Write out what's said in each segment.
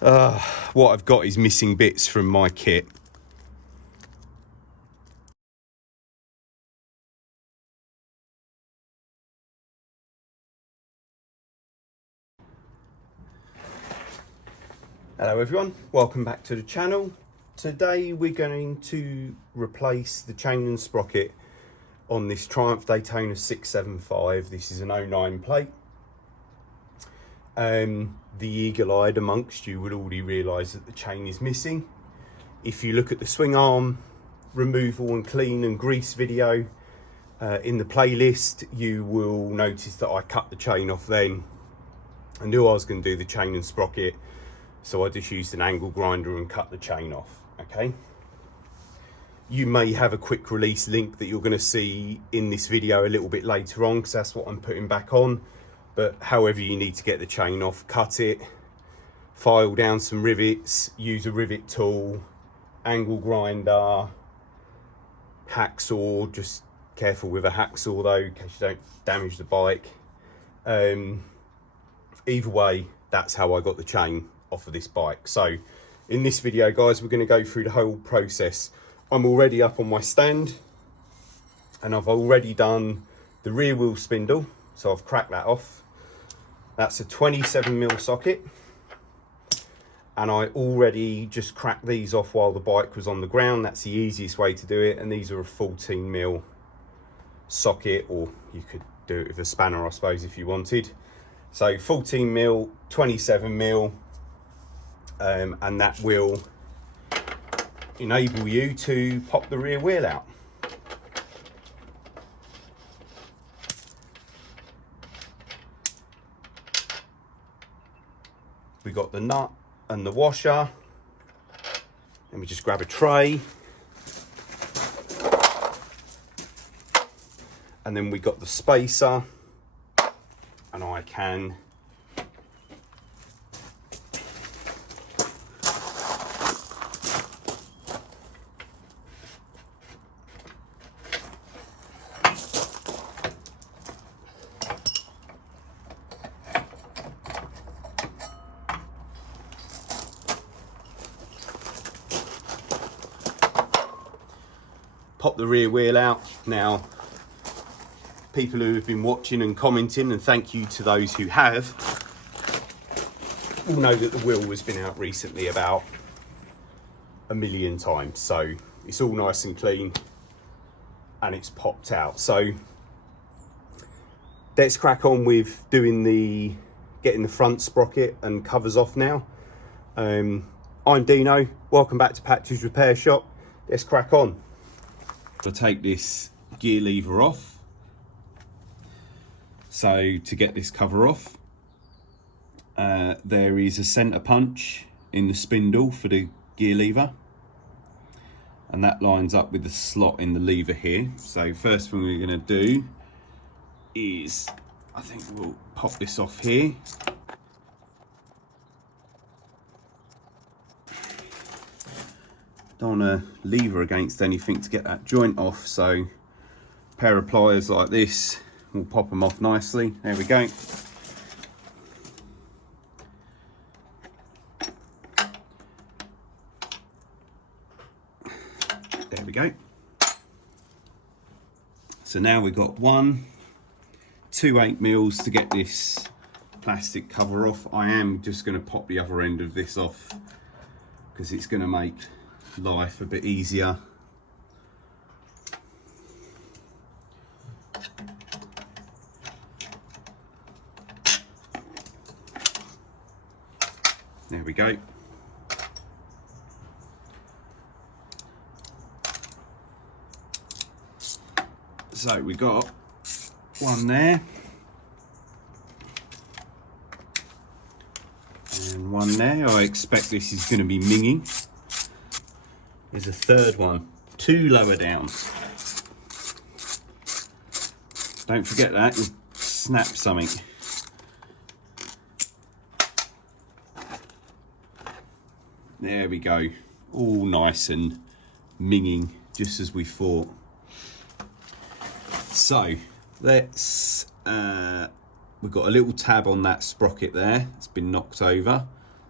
What I've got is missing bits from my kit. Hello everyone, welcome back to the channel. Today we're going to replace the chain and sprocket on this Triumph Daytona 675. This is an 09 plate. The eagle-eyed amongst you would already realise that the chain is missing. If you look at the swing arm removal and clean and grease video in the playlist, you will notice that I cut the chain off then. I knew I was going to do the chain and sprocket, so I just used an angle grinder and cut the chain off, okay? You may have a quick release link that you're going to see in this video a little bit later on, because that's what I'm putting back on. But however you need to get the chain off, cut it, file down some rivets, use a rivet tool, angle grinder, hacksaw. Just careful with a hacksaw though, in case you don't damage the bike. Either way, that's how I got the chain off of this bike. So in this video, guys, we're going to go through the whole process. I'm already up on my stand and I've already done the rear wheel spindle, so I've cracked that off. That's a 27mm socket, and I already just cracked these off while the bike was on the ground. That's the easiest way to do it. And these are a 14mm socket, or you could do it with a spanner, I suppose, if you wanted. So 14mm, 27mm, and that will enable you to pop the rear wheel out. We got the nut and the washer. Then we just grab a tray. And then we got the spacer. And I can pop the rear wheel out. Now, people who have been watching and commenting, and thank you to those who have, will know that the wheel has been out recently about 1,000,000 times. So it's all nice and clean and it's popped out. So let's crack on with doing getting the front sprocket and covers off now. I'm Dino, welcome back to Patch's Repair Shop. Let's crack on. I'll take this gear lever off. So to get this cover off, there is a centre punch in the spindle for the gear lever, and that lines up with the slot in the lever here. So first thing we're going to do is, I think we'll pop this off here. Don't want to lever against anything to get that joint off, so a pair of pliers like this will pop them off nicely. There we go. There we go. So now we've got 2 8mm to get this plastic cover off. I am just going to pop the other end of this off because it's going to make life a bit easier. There we go. So we got one there and one there. I expect this is going to be minging. There's a third one, 2 lower down. Don't forget that, you'll snap something. There we go, all nice and minging, just as we thought. So let's, we've got a little tab on that sprocket there, it's been knocked over.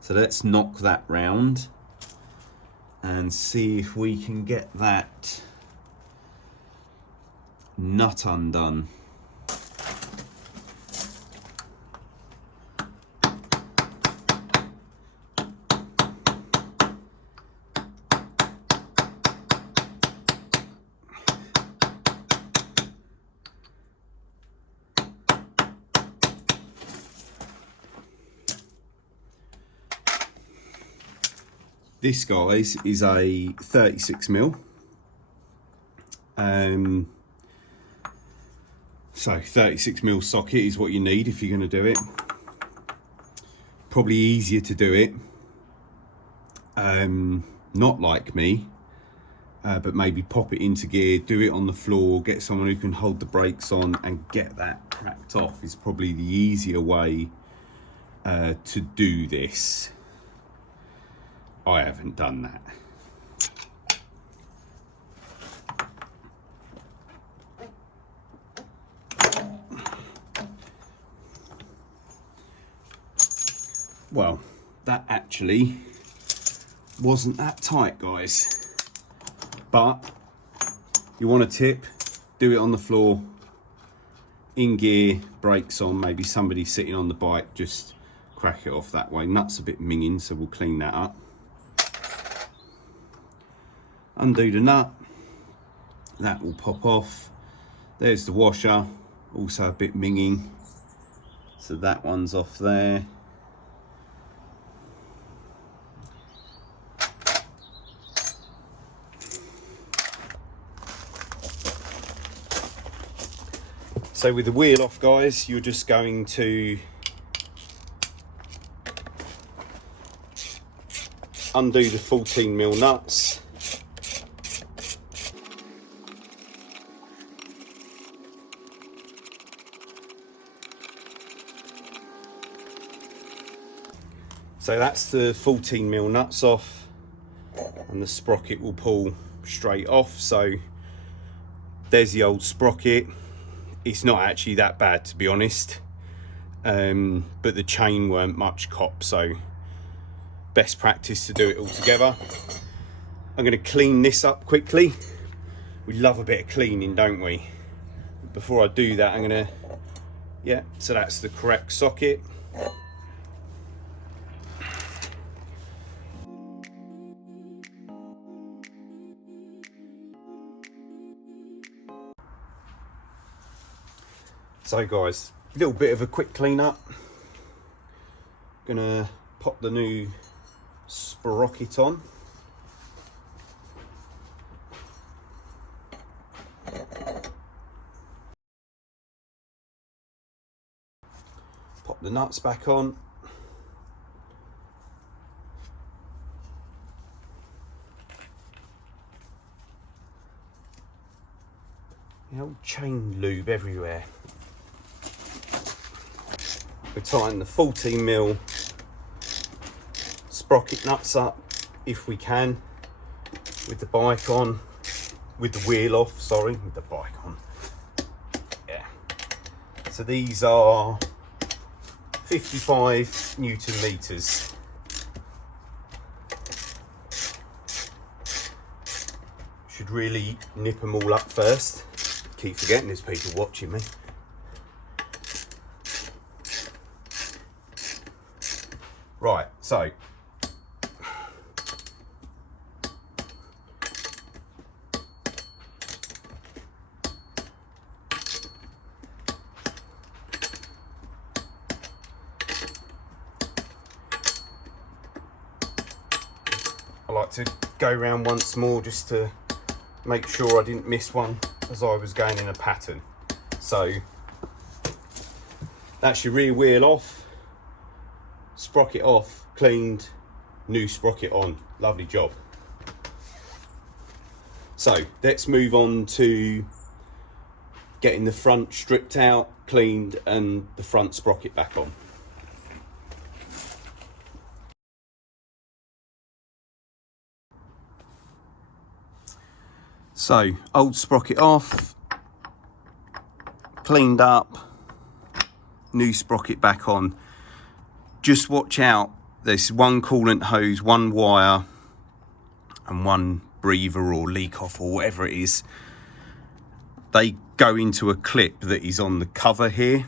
So let's knock that round and see if we can get that nut undone. This, guys, is a 36mm. So 36mm socket is what you need if you're going to do it. Probably easier to do it, not like me, but maybe pop it into gear, do it on the floor, get someone who can hold the brakes on and get that cracked off is probably the easier way to do this. I haven't done that. Well, that actually wasn't that tight, guys. But you want a tip, do it on the floor, in gear, brakes on, maybe somebody sitting on the bike, just crack it off that way. Nut's a bit minging, so we'll clean that up. Undo the nut, that will pop off. There's the washer, also a bit minging, so that one's off there. So with the wheel off, guys, you're just going to undo the 14mm nuts. So that's the 14mm nuts off, and the sprocket will pull straight off. So there's the old sprocket. It's not actually that bad, to be honest, but the chain weren't much cop, so best practice to do it all together. I'm going to clean this up quickly. We love a bit of cleaning, don't we? Before I do that, I'm going to, yeah, so that's the correct socket. So guys, a little bit of a quick clean up. Gonna pop the new sprocket on. Pop the nuts back on. The old chain lube everywhere. We tighten the 14mm sprocket nuts up if we can, with the bike on, with the wheel off, sorry, with the bike on. Yeah. So these are 55 Newton meters. Should really nip them all up first. Keep forgetting there's people watching me. Right, so I like to go around once more just to make sure I didn't miss one as I was going in a pattern. So that's your rear wheel off. Sprocket off, cleaned, new sprocket on. Lovely job. So let's move on to getting the front stripped out, cleaned, and the front sprocket back on. So old sprocket off, cleaned up, new sprocket back on. Just watch out there's one coolant hose, one wire, and one breather or leak off or whatever it is. They go into a clip that is on the cover here.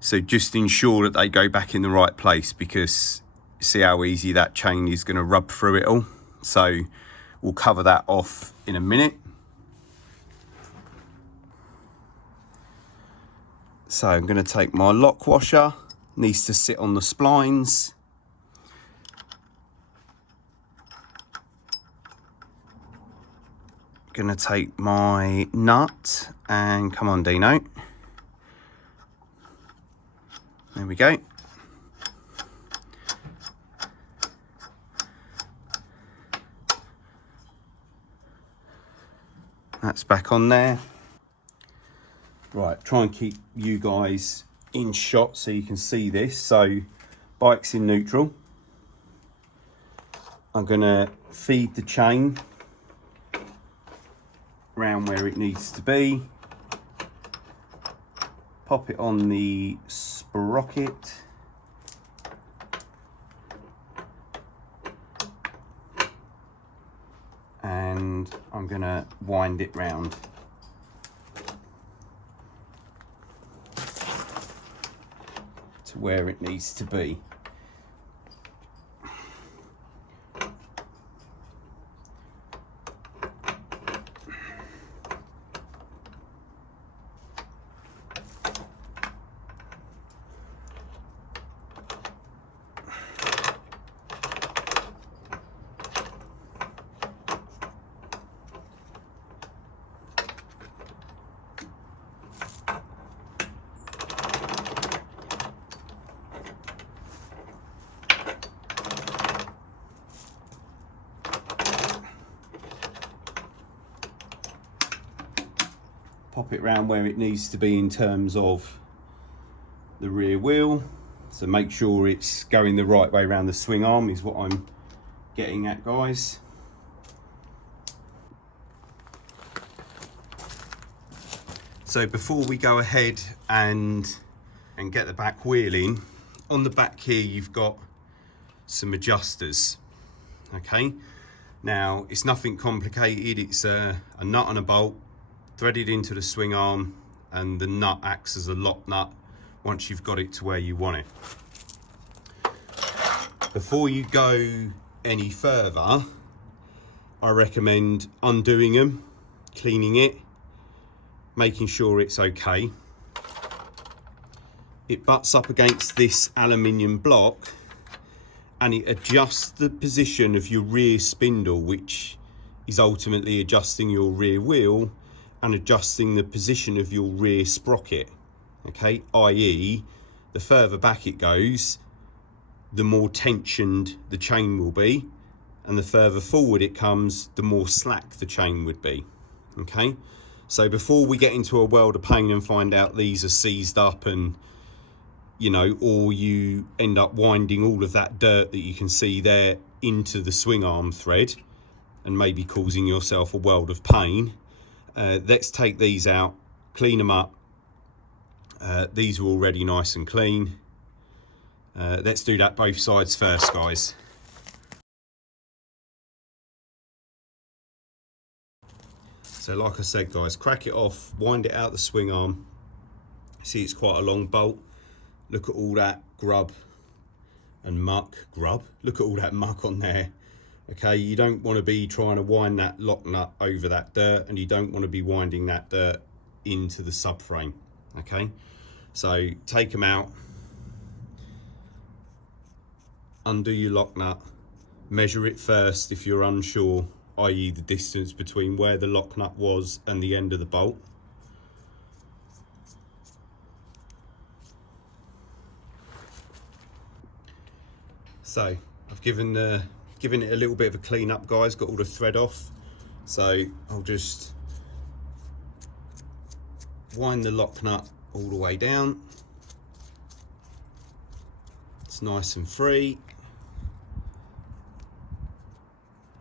So just ensure that they go back in the right place, because see how easy that chain is going to rub through it all. So we'll cover that off in a minute. So I'm going to take my lock washer, needs to sit on the splines. Going to take my nut and come on, Dino. There we go. That's back on there. Right, try and keep you guys in shot so you can see this. So, bike's in neutral. I'm gonna feed the chain around where it needs to be. Pop it on the sprocket. And I'm gonna wind it round. To where it needs to be. Pop it round where it needs to be in terms of the rear wheel. So make sure it's going the right way around the swing arm is what I'm getting at, guys. So before we go ahead and get the back wheel in, on the back here you've got some adjusters. Okay, now it's nothing complicated. It's a nut and a bolt threaded into the swing arm, and the nut acts as a lock nut once you've got it to where you want it. Before you go any further, I recommend undoing them, cleaning it, making sure it's okay. It butts up against this aluminium block and it adjusts the position of your rear spindle, which is ultimately adjusting your rear wheel and adjusting the position of your rear sprocket. Okay, i.e. the further back it goes, the more tensioned the chain will be, and the further forward it comes, the more slack the chain would be. Okay, so before we get into a world of pain and find out these are seized up and, you know, or you end up winding all of that dirt that you can see there into the swing arm thread and maybe causing yourself a world of pain, let's take these out, clean them up. These are already nice and clean. Let's do that both sides first, guys. So like I said, guys, crack it off, wind it out the swing arm. See, it's quite a long bolt. Look at all that grub and muck. Look at all that muck on there. Okay, you don't want to be trying to wind that lock nut over that dirt, and you don't want to be winding that dirt into the subframe. Okay, so take them out, undo your lock nut, measure it first if you're unsure, i.e. the distance between where the lock nut was and the end of the bolt. So I've given it a little bit of a clean up, guys, got all the thread off. So I'll just wind the lock nut all the way down. It's nice and free.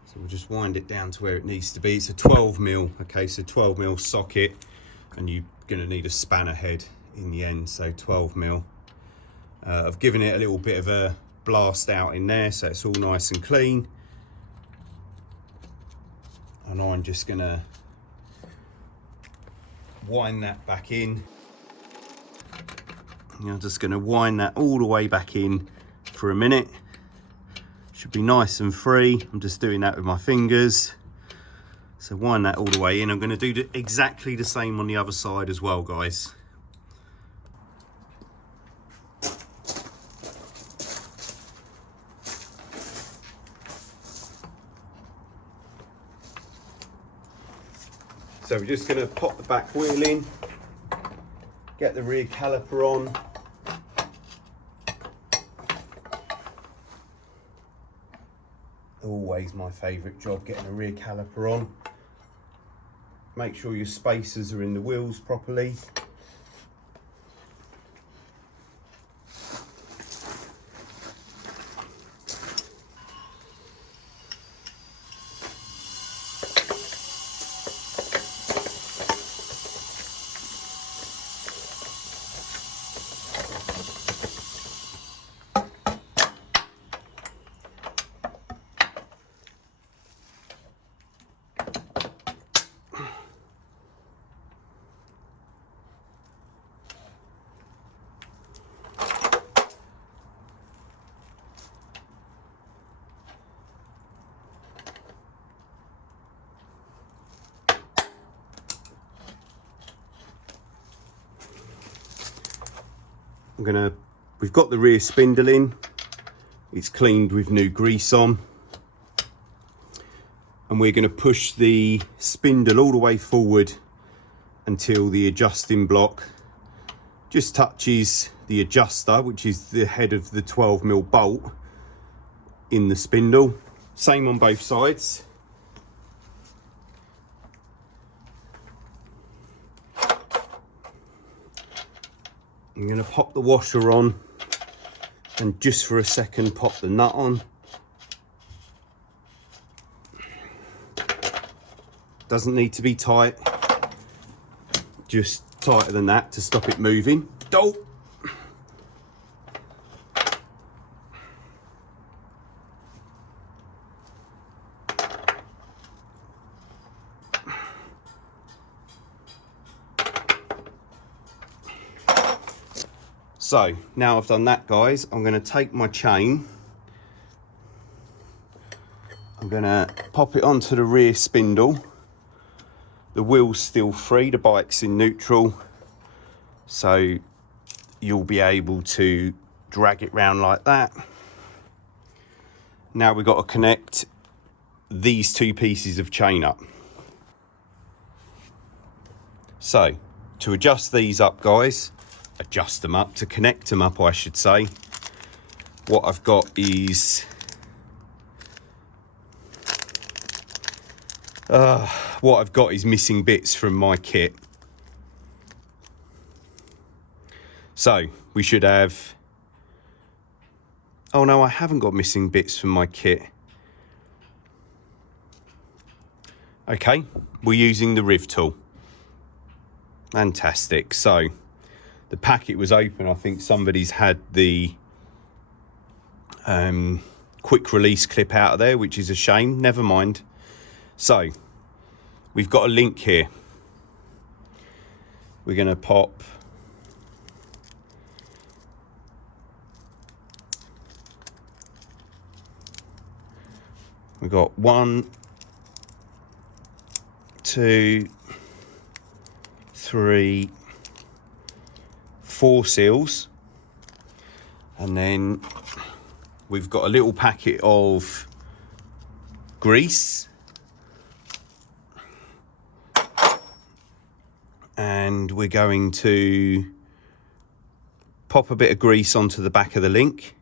So we'll just wind it down to where it needs to be. It's a 12mm, okay, so 12mm socket, and you're gonna need a spanner head in the end, so 12mm. I've given it a little bit of a blast out in there, so it's all nice and clean. And I'm just gonna wind that back in. I'm just gonna wind that all the way back in for a minute. Should be nice and free. I'm just doing that with my fingers. So wind that all the way in. I'm gonna do exactly the same on the other side as well, guys. So we're just going to pop the back wheel in, get the rear caliper on. Always my favourite job, getting a rear caliper on. Make sure your spacers are in the wheels properly. We've got the rear spindle in, it's cleaned with new grease on, and we're going to push the spindle all the way forward until the adjusting block just touches the adjuster, which is the head of the 12mm bolt in the spindle. Same on both sides. I'm going to pop the washer on and just for a second pop the nut on. Doesn't need to be tight, just tighter than that to stop it moving. Oh. So now I've done that, guys, I'm going to take my chain, I'm going to pop it onto the rear spindle. The wheel's still free, the bike's in neutral, so you'll be able to drag it round like that. Now we've got to connect these two pieces of chain up. So to adjust these up, guys, to connect them up I should say, what I've got is missing bits from my kit. So we should have, oh no, I haven't got missing bits from my kit. Okay, we're using the riv tool. Fantastic. So the packet was open. I think somebody's had the quick release clip out of there, which is a shame. Never mind. So we've got a link here. We're going to pop we've got 1, 2, 3, 4 seals, and then we've got a little packet of grease, and we're going to pop a bit of grease onto the back of the link.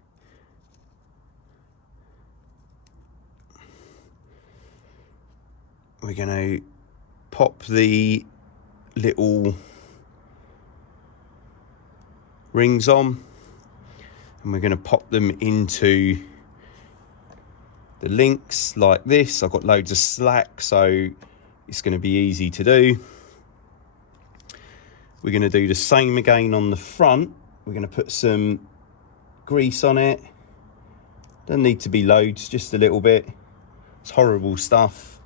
We're going to pop the little rings on, and we're going to pop them into the links like this. I've got loads of slack, so it's going to be easy to do. We're going to do the same again on the front. We're going to put some grease on it, Doesn't need to be loads, just a little bit. It's horrible stuff.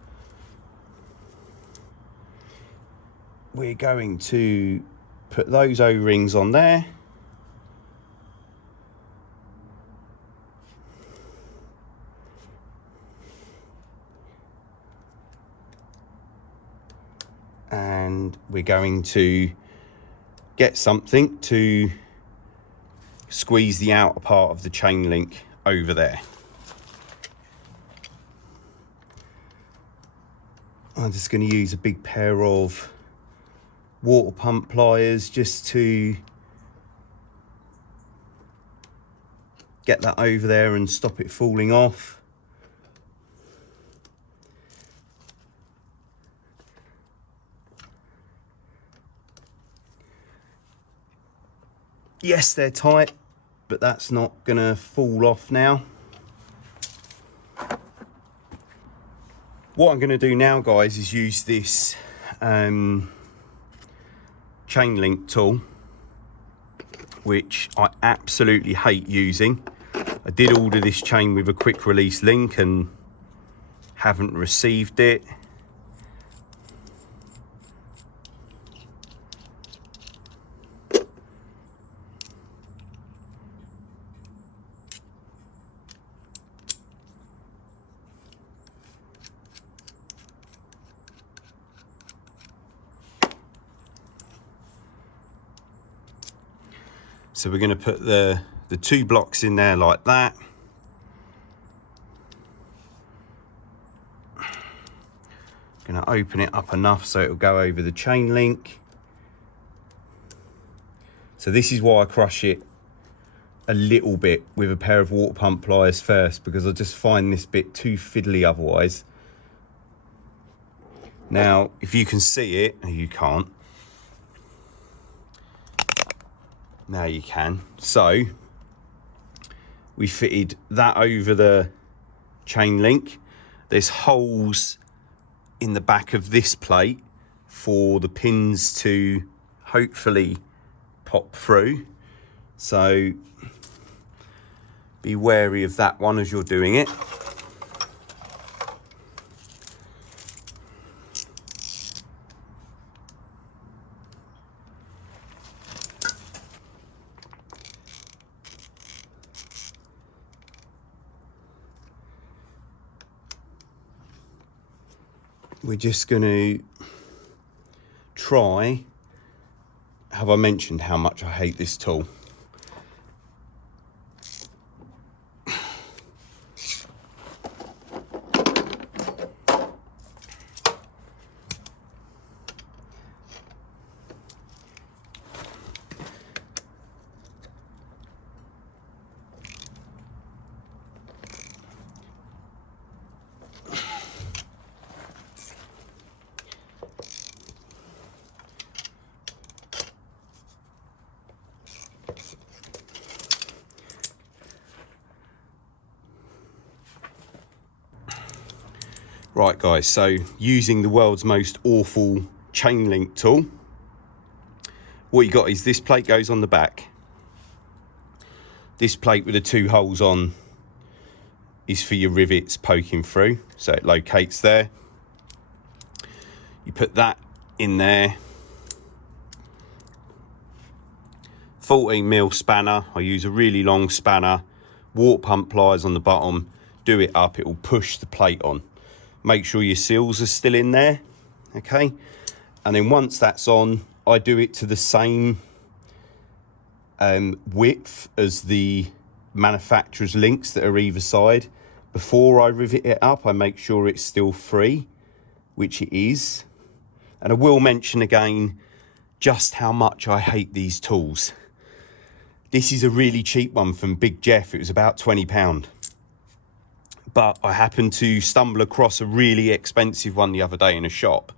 We're going to put those O-rings on there. And we're going to get something to squeeze the outer part of the chain link over there. I'm just going to use a big pair of water pump pliers just to get that over there and stop it falling off. Yes, they're tight, but that's not gonna fall off now. What I'm gonna do now, guys, is use this chain link tool, which I absolutely hate using. I did order this chain with a quick release link and haven't received it. So we're going to put the 2 blocks in there like that. Going to open it up enough so it'll go over the chain link. So this is why I crush it a little bit with a pair of water pump pliers first, because I just find this bit too fiddly otherwise. Now, if you can see it, you can't. Now you can. So we fitted that over the chain link. There's holes in the back of this plate for the pins to hopefully pop through. So be wary of that one as you're doing it. We're just going to try. Have I mentioned how much I hate this tool? Right guys, so using the world's most awful chain link tool, what you got is this plate goes on the back. This plate with the 2 holes on is for your rivets poking through, so it locates there. You put that in there. 14mm spanner, I use a really long spanner, water pump pliers on the bottom, do it up, it will push the plate on. Make sure your seals are still in there, okay? And then once that's on, I do it to the same width as the manufacturer's links that are either side. Before I rivet it up, I make sure it's still free, which it is. And I will mention again just how much I hate these tools. This is a really cheap one from Big Jeff. It was about £20. But I happened to stumble across a really expensive one the other day in a shop,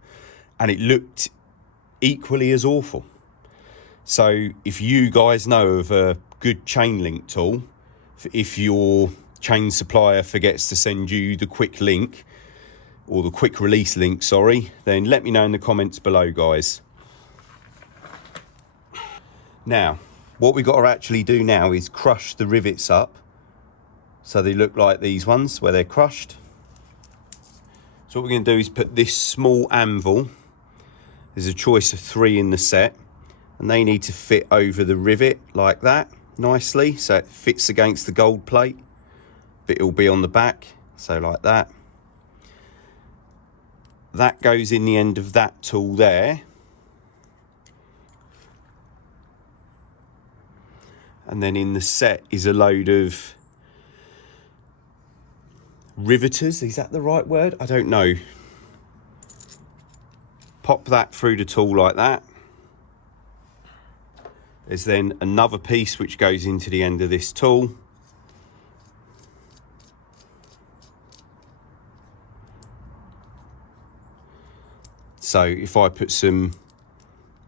and it looked equally as awful. So if you guys know of a good chain link tool, if your chain supplier forgets to send you the quick link, or the quick release link, sorry, then let me know in the comments below, guys. Now, what we've got to actually do now is crush the rivets up So they look like these ones where they're crushed. So what we're going to do is put this small anvil, there's a choice of 3 in the set, and they need to fit over the rivet like that nicely, so it fits against the gold plate, but it'll be on the back, so like that. That goes in the end of that tool there. And then in the set is a load of riveters, is that the right word? I don't know. Pop that through the tool like that. There's then another piece which goes into the end of this tool. So if I put some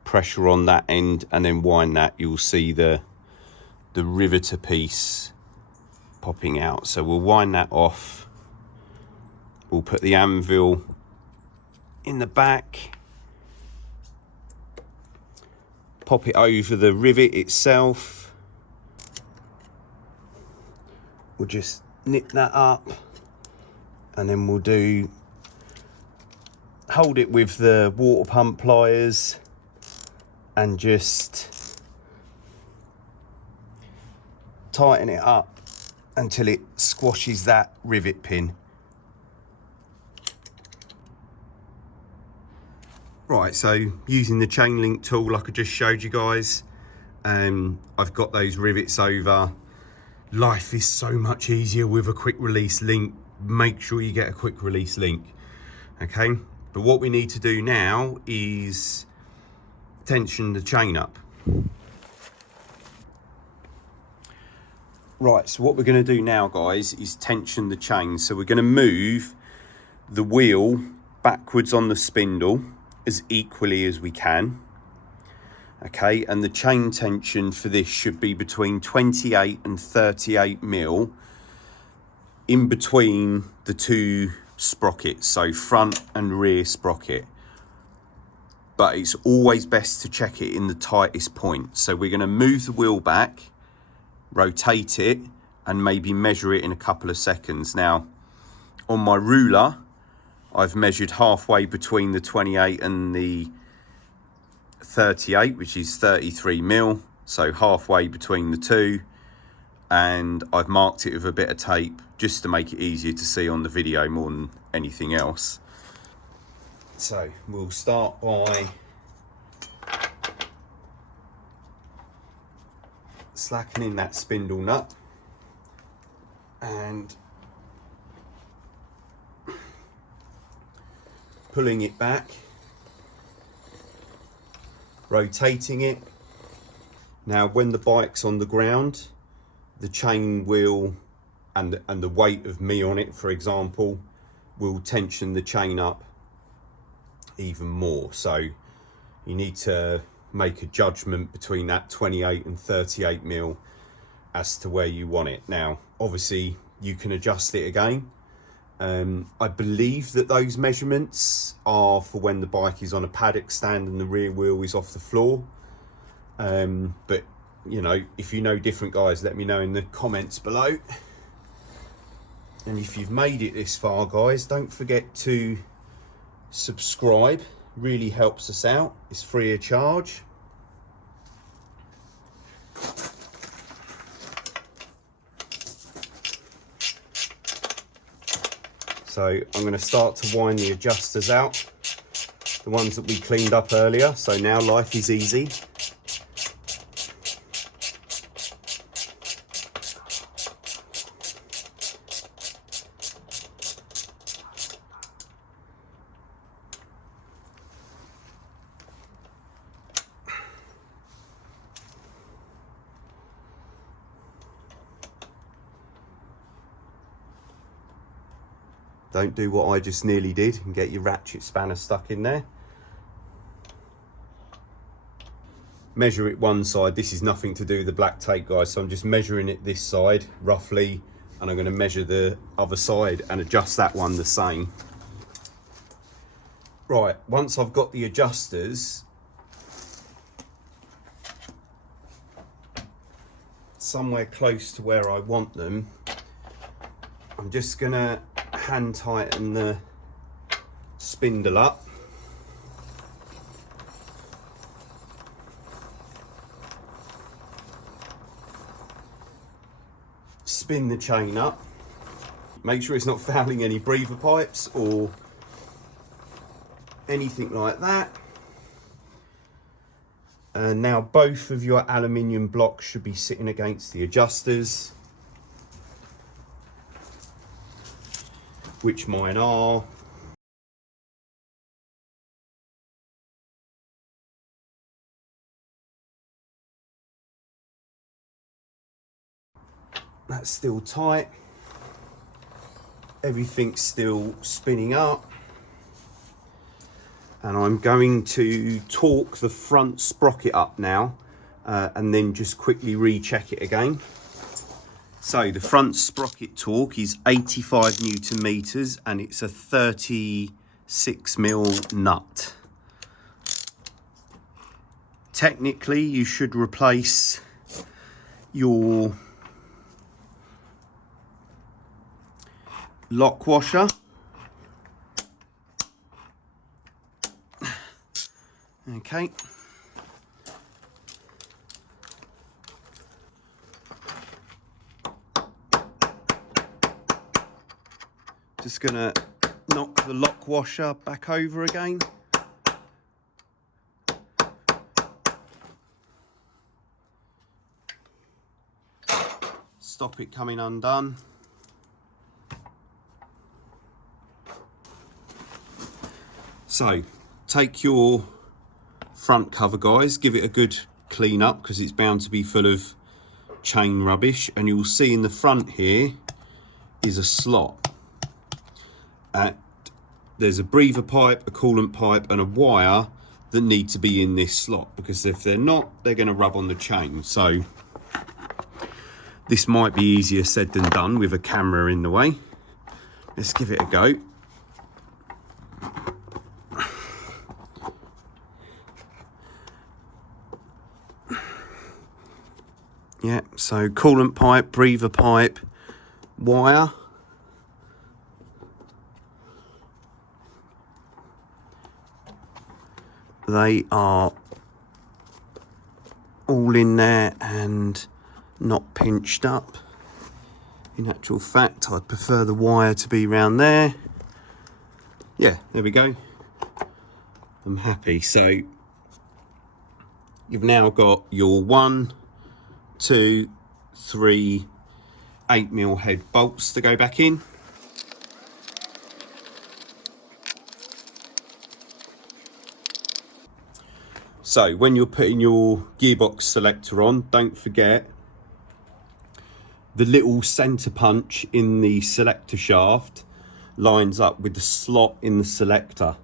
pressure on that end and then wind that, you'll see the riveter piece popping out. So we'll wind that off. We'll put the anvil in the back, pop it over the rivet itself. We'll just nip that up, and then we'll hold it with the water pump pliers and just tighten it up until it squashes that rivet pin. Right, so using the chain link tool like I just showed you guys, I've got those rivets over. Life is so much easier with a quick release link. Make sure you get a quick release link, okay? But what we need to do now is tension the chain up. Right, so what we're going to do now, guys, is tension the chain. So we're going to move the wheel backwards on the spindle as equally as we can. Okay, and the chain tension for this should be between 28 and 38 mil in between the 2 sprockets, so front and rear sprocket. But it's always best to check it in the tightest point. So we're going to move the wheel back, rotate it, and maybe measure it in a couple of seconds. Now, on my ruler, I've measured halfway between the 28 and the 38, which is 33 mil, so halfway between the 2, and I've marked it with a bit of tape just to make it easier to see on the video more than anything else. So we'll start by slackening that spindle nut and pulling it back, rotating it. Now when the bike's on the ground, the chain will, and the weight of me on it, for example, will tension the chain up even more. So you need to make a judgment between that 28 and 38 mil as to where you want it. Now obviously you can adjust it again. I believe that those measurements are for when the bike is on a paddock stand and the rear wheel is off the floor. But you know, if you know different, guys, let me know in the comments below. And if you've made it this far, guys, don't forget to subscribe. Really helps us out. It's free of charge. So I'm going to start to wind the adjusters out, the ones that we cleaned up earlier. So now life is easy. Don't do what I just nearly did and get your ratchet spanner stuck in there. Measure it one side. This is nothing to do with the black tape, guys, so I'm just measuring it this side roughly, and I'm going to measure the other side and adjust that one the same. Right, once I've got the adjusters somewhere close to where I want them, I'm just gonna hand tighten the spindle up. Spin the chain up. Make sure it's not fouling any breather pipes or anything like that. And now both of your aluminium blocks should be sitting against the adjusters, which mine are. That's still tight. Everything's still spinning up. And I'm going to torque the front sprocket up now and then just quickly recheck it again. So the front sprocket torque is 85 Newton meters and it's a 36mm nut. Technically, you should replace your lock washer. Okay. Just gonna knock the lock washer back over again. Stop it coming undone. So, take your front cover, guys, give it a good clean up because it's bound to be full of chain rubbish, and you'll see in the front here is a slot. There's a breather pipe, a coolant pipe and a wire that need to be in this slot, because if they're not, they're going to rub on the chain. So this might be easier said than done with a camera in the way. Let's give it a go. Yeah, so coolant pipe, breather pipe, wire. They are all in there and not pinched up. In actual fact, I'd prefer the wire to be round there. Yeah, there we go. I'm happy. So you've now got your 1, 2, 3 8mm head bolts to go back in. So when you're putting your gearbox selector on, don't forget the little center punch in the selector shaft lines up with the slot in the selector.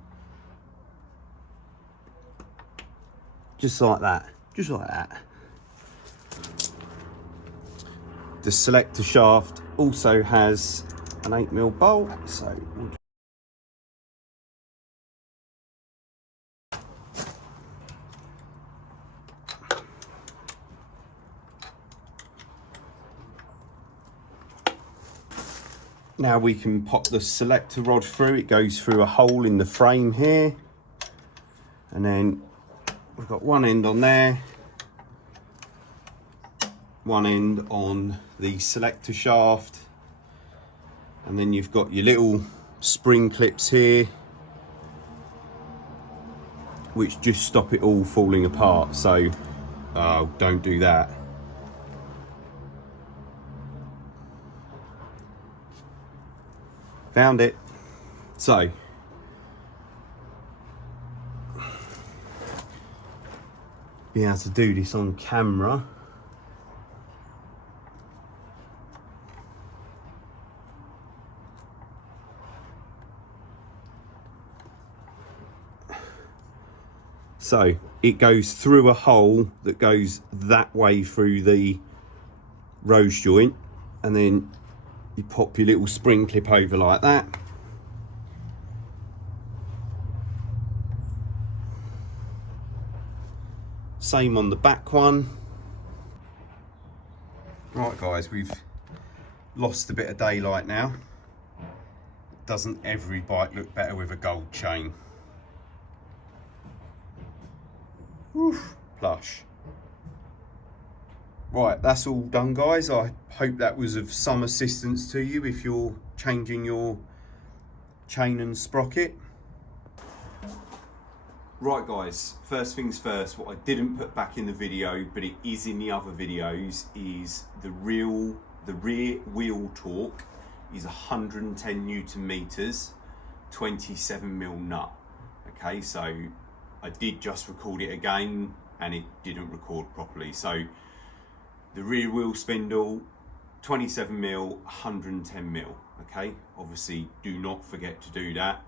Just like that, just like that. The selector shaft also has an 8mm bolt, so now we can pop the selector rod through. It goes through a hole in the frame here, and then we've got one end on there, one end on the selector shaft, and then you've got your little spring clips here which just stop it all falling apart. So don't do that. Found it. So be able to do this on camera. So it goes through a hole that goes that way through the rose joint, and then you pop your little spring clip over like that. Same on the back one. Right guys, we've lost a bit of daylight now. Doesn't every bike look better with a gold chain? Oof, plush. Right, that's all done, guys. I hope that was of some assistance to you if you're changing your chain and sprocket. Right guys, first things first, what I didn't put back in the video, but it is in the other videos, is the rear wheel torque is 110 Newton meters, 27mm nut. Okay, so I did just record it again and it didn't record properly. So the rear wheel spindle, 27mm, 110mm. Okay, obviously do not forget to do that.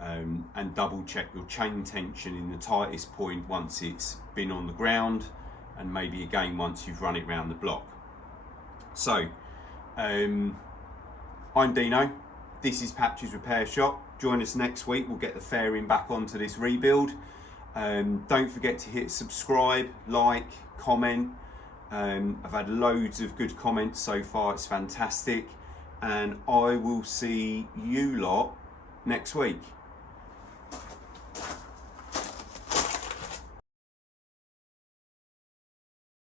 And double check your chain tension in the tightest point once it's been on the ground, and maybe again once you've run it round the block. So I'm Dino, this is Patch's Repair Shop. Join us next week, we'll get the fairing back onto this rebuild. Don't forget to hit subscribe, like, comment. I've had loads of good comments so far, it's fantastic, and I will see you lot next week.